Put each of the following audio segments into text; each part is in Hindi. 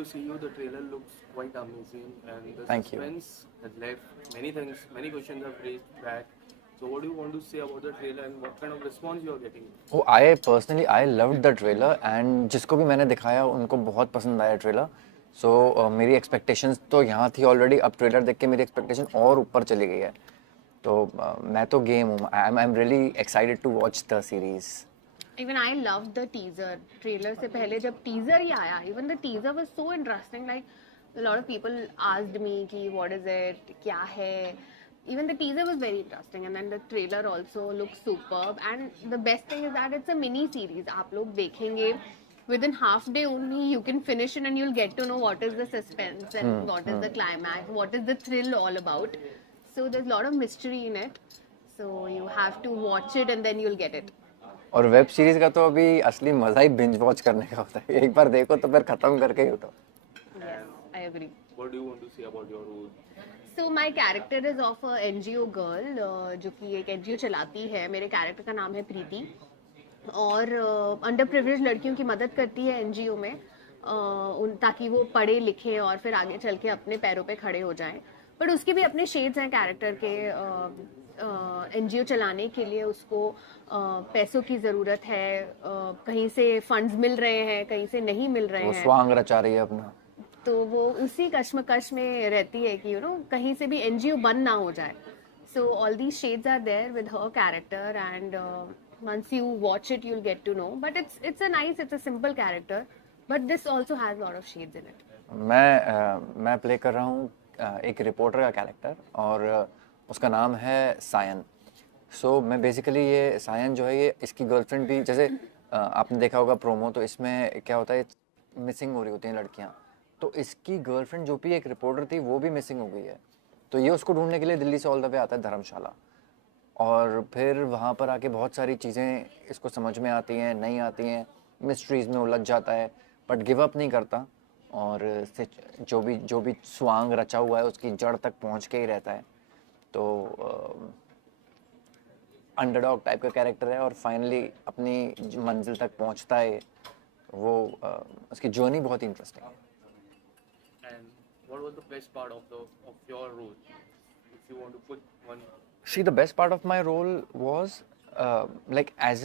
to see you. The trailer looks quite amazing, and the Thank you. suspense has left many things, many questions have raised back. So, what do you want to say about the trailer, and what kind of response you are getting? Oh, I personally I loved the trailer and जिसको भी मैंने दिखाया उनको बहुत पसंद आया ट्रेलर. So मेरी expectations तो यहाँ थी already. अब ट्रेलर देख के मेरी expectation और ऊपर चली गई है. तो मैं तो game हूँ. I'm really excited to watch the series. Even I loved the teaser. Trailer से पहले जब teaser ही आया, even the teaser was so interesting. Like a lot of people asked me कि what is it, क्या है. Even the teaser was very interesting, and then the trailer also looks superb. And the best thing is that it's a mini series. आप लोग देखेंगे within half day only you can finish it and you'll get to know what is the suspense and what is the climax, what is the thrill all about. So there's a lot of mystery in it. So you have to watch it and then you'll get it. और वेब सीरीज का तो अभी असली मजा ही बिंज वॉच करने का होता है. एक बार देखो तो फिर खत्म करके ही उठो. Yes, I agree. What do you want to say about your role? So my character is of a NGO girl जो कि एक NGO चलाती है. मेरे कैरेक्टर का नाम है प्रीति और अंडर प्रिविलेज लड़कियों की मदद करती है NGO में ताकि वो पढ़े लिखें और फिर आगे चल के अपने पैरों पे खड़े हो जाएं. बट उसके भी अपने शेड्स हैं कैरेक्टर के. NGO चलाने के लिए उसको पैसों की ज़रूरत है. कहीं से फंड्स मिल रहे हैं, कहीं से नहीं मिल रहे वो हैं. स्वांग रचा रही है अपना. तो वो उसी कश्मकश में रहती है कि कहीं से भी NGO बंद ना हो जाए. So all these shades are there with her character, and once you watch it you'll get to know. But it's a simple character, but this also has a lot of shades in it. मैं प्ले कर रहा हूँ एक रिपोर्टर का कैरेक्टर और उसका नाम है सायन. सो मैं बेसिकली ये सायन जो है ये इसकी गर्लफ्रेंड भी जैसे आपने देखा होगा प्रोमो. तो इसमें क्या होता है मिसिंग हो रही होती हैं लड़कियाँ. तो इसकी गर्लफ्रेंड जो भी एक रिपोर्टर थी वो भी मिसिंग हो गई है. तो ये उसको ढूंढने के लिए दिल्ली से ऑल द वे आता है धर्मशाला और फिर वहाँ पर आके बहुत सारी चीज़ें इसको समझ में आती हैं, नहीं आती हैं, मिस्ट्रीज़ में उलझ जाता है बट गिव अप नहीं करता और जो भी स्वांग रचा हुआ है उसकी जड़ तक पहुँच के ही रहता है. तो अंडरडॉग टाइप का कैरेक्टर है और फाइनली अपनी मंजिल तक पहुँचता है. वो उसकी जर्नी बहुत इंटरेस्टिंग है. What was the best part of your role? If you want to put one. See, the best part of my role was like as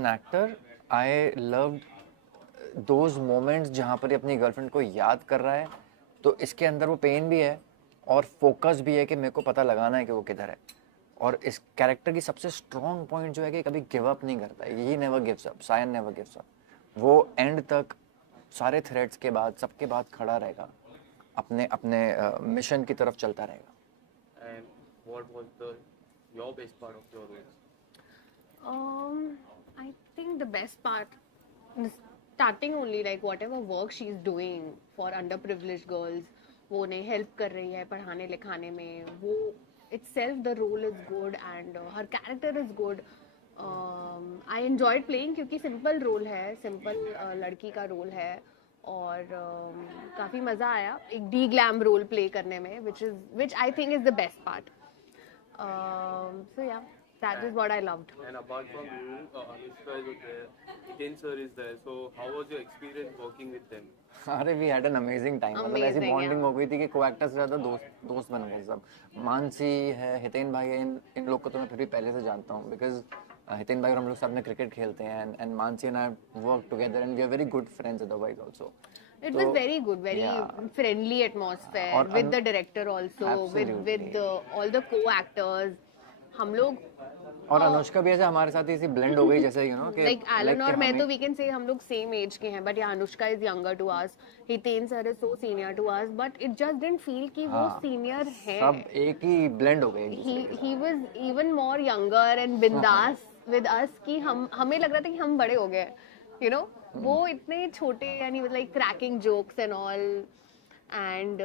an actor, I loved those moments जहाँ पर ये अपनी गर्लफ्रेंड को याद कर रहा है. तो इसके अंदर वो पेन भी है और फोकस भी है कि मेरे को पता लगाना है कि वो किधर है. और इस कैरेक्टर की सबसे स्ट्रॉन्ग पॉइंट जो है कि कभी गिव अप नहीं करता है. He never gives up. Sayan never gives up. वो एंड तक सारे थ्रेड्स के बाद सबके बाद खड़ा रहेगा, अपने मिशन की तरफ चलता रहेगा. And what was your best part of your role? I think the best part, starting only, like whatever work she's doing for underprivileged girls, वो उन्हें help कर रही है पढ़ाने लिखाने में. वो itself the role is good and her character is good. I enjoyed playing क्योंकि simple role है, simple लड़की का role है और काफ़ी मज़ा आया एक डी ग्लैम रोल प्ले करने में which I think is the best part. So yeah, that is what I loved. And apart from you, Anushka is there, Hiten sir is there. So how was your experience working with them? अरे we had an amazing time. मतलब ऐसी बॉन्डिंग हो गई थी कि को-एक्टर्स से ज़्यादा दोस्त बन गए सब. मानसी है, हितेन भाई है, इन लोग को तो मैं फिर भी पहले से जानता हूँ बिकॉज हितेन भाई और हम लोग साथ में क्रिकेट खेलते हैं and Mansi and I work together and we are very good friends otherwise also. It was very good, very friendly atmosphere with the director also, with all the co-actors. हम लोग और अनुष्का भी ऐसे हमारे साथ ही ब्लेंड हो गई जैसे कि like Alan और मैं तो we can say हम लोग same age के हैं, but yeah, Anushka is younger to us, Hiten sir is so senior to us, but it just didn't feel कि वो senior है. सब एक ही blend हो गए. He was even more younger and bindas with us कि हमें लग रहा था कि हम बड़े हो गए, वो इतने छोटे यानी like cracking jokes and all, and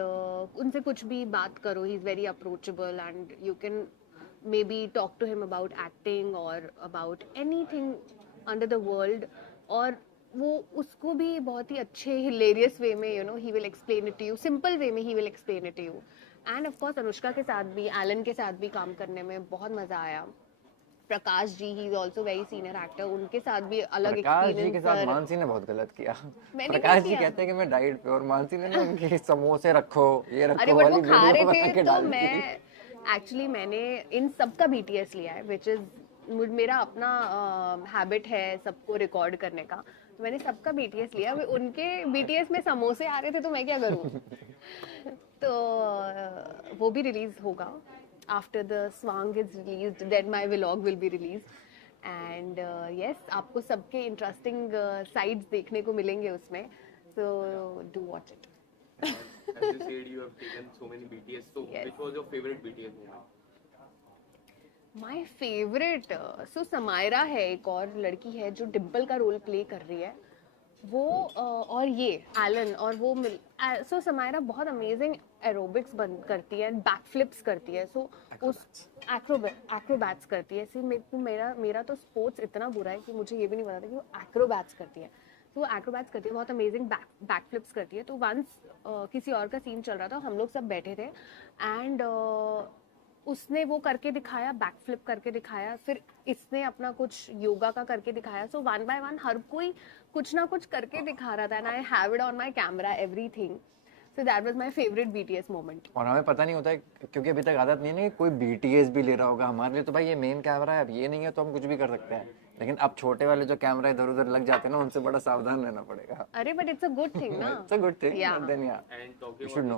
उनसे कुछ भी बात करो, he is very approachable and you can maybe talk to him about acting or about anything under the world. और वो उसको भी बहुत ही अच्छे hilarious way में he will explain it to you, simple way में he will explain it to you. And of course Anushka के साथ भी, Alan के साथ भी काम करने में बहुत मज़ा आया. Prakash ji, he is also very senior actor, उनके साथ भी अलग प्रकाश जी के एक्सपीरियंस साथ सर। मानसी ने बहुत गलत किया। मैंने प्रकाश क्या जी किया? कहते हैं कि मैं डाइट पे, और मानसी ने ना उनके समोसे रखो, ये अरे रखो बट वाली वो खा वीडियो रहे बना थे के तो डाल दी। मैं एक्चुअली मैंने इन सब का BTS लिया है, विच इज मेरा अपना हैबिट है सबको रिकॉर्ड करने का, तो मैंने सबका BTS लिया। अभी उनके BTS में समोसे आ रहे थे तो मैं क्या करूँ। तो वो भी रिलीज होगा after the Swaang is released, then my vlog will be release and yes, आपको सबके इंटरेस्टिंग साइड्स देखने को मिलेंगे उसमें, so do watch it. As you said, you have taken so many BTS. So, Yes. which was your favorite BTS moment? My favourite, सो समायरा है, एक और लड़की है जो डिम्पल का रोल प्ले कर रही है, वो और ये एलन, और वो सो समायरा बहुत अमेजिंग एरोबिक्स बन करती है, बैक फ्लिप्स करती है, सो उस एक्रोबैट्स करती है। सी मेरा मेरा तो स्पोर्ट्स इतना बुरा है कि मुझे ये भी नहीं पता था कि वो एक्रोबैट्स करती है, तो वो एक्रोबैट्स करती है, बहुत अमेजिंग बैक फ्लिप्स करती है। तो वंस किसी और का सीन चल रहा था, हम लोग सब बैठे थे एंड उसने वो करके दिखाया, बैक फ्लिप करके दिखाया, फिर इसने अपना कुछ योगा का करके दिखाया, सो वन बाय वन हर कोई कुछ ना कुछ करके दिखा रहा था and I have it on my camera everything, so that was my favourite BTS moment. और हमें पता नहीं होता है, क्योंकि अभी तक आदत नहीं है ना कि कोई BTS भी ले रहा होगा हमारे लिए, तो भाई ये मेन कैमरा है, अब ये नहीं है तो हम कुछ भी कर सकते हैं, लेकिन अब छोटे वाले जो कैमरा इधर उधर लग जाते हैं ना, उनसे बड़ा सावधान रहना पड़ेगा। अरे but it's a good thing ना। It's a good thing, Yeah. But then yeah And talking You should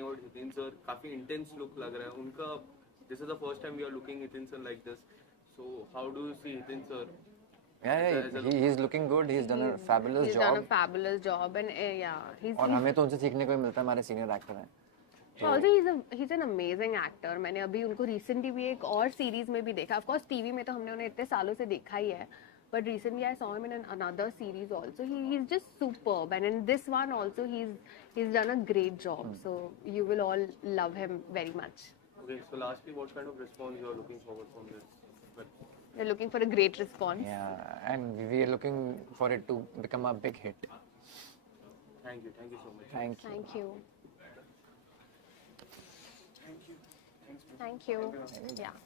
about Hitin sir, काफी intense look लग रहा है उनका. This is the first time we are looking Hitin sir like this. So how do you see Hitin sir? he's looking good, he's done a fabulous He's done a job, fabulous job and yeah, he's और हमें तो उनसे सीखने को ही मिलता है, हमारे सीनियर एक्टर हैं। also he's an amazing actor। मैंने अभी उनको रिसेंटली भी एक और सीरीज में भी देखा, ऑफ कोर्स टीवी में तो हमने उन्हें इतने सालों से देखा ही है, but recently I saw him in another series also. He's just superb, and in this one also he's done a great job, so you will all love him very much. Okay, so lastly, what kind of response you are looking forward from this? Well, We're looking for a great response. Yeah, and we are looking for it to become a big hit. thank you so much. Thank you. Thank you. Thank you. Yeah.